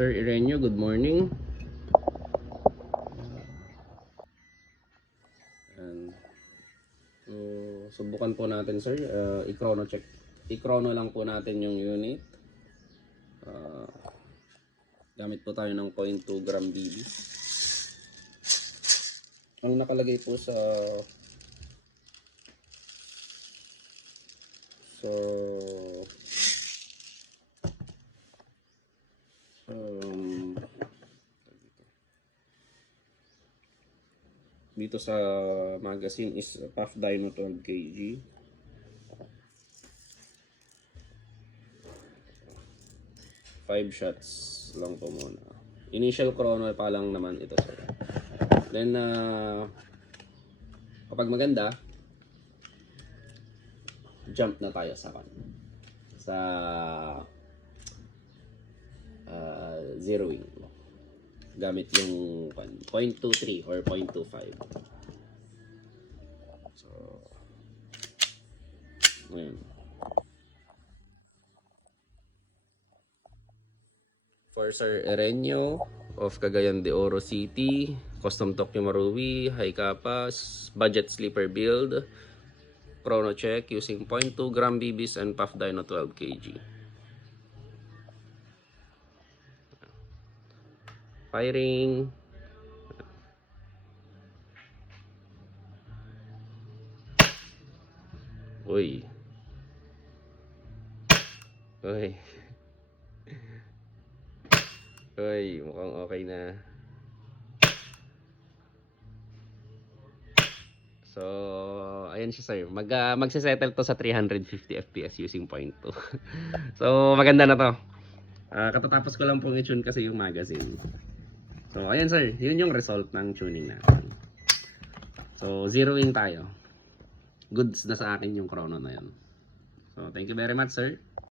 Sir Irenio, good morning. And, subukan po natin sir, i-chrono check. I-chrono lang po natin yung unit. Gamit po tayo ng 0.2 gram BB. Ang nakalagay po sa dito sa magazine is Puff Dino 12 kg. Five shots lang po muna. Initial chrono pa lang naman ito sir. Then kapag maganda, jump na tayo sa zeroing gamit yung 0.23 or 0.25. So ngayon for Sir Irenio of Cagayan de Oro City, Custom Tokyo Marui, High Capas, budget sleeper build, chrono check using 0.2 gram BBs and Puff Dino 12 kg. Firing. Uy. Uy. Uy, mukhang okay na. So, ayan siya sir. Magse-settle to sa 350 FPS using 0.2. So, maganda na to. Katatapos ko lang pong i-tune kasi yung magazine. So, ayan sir. Yun yung result ng tuning natin. So, zeroing tayo. Goods na sa akin yung chrono na yun. So, thank you very much sir.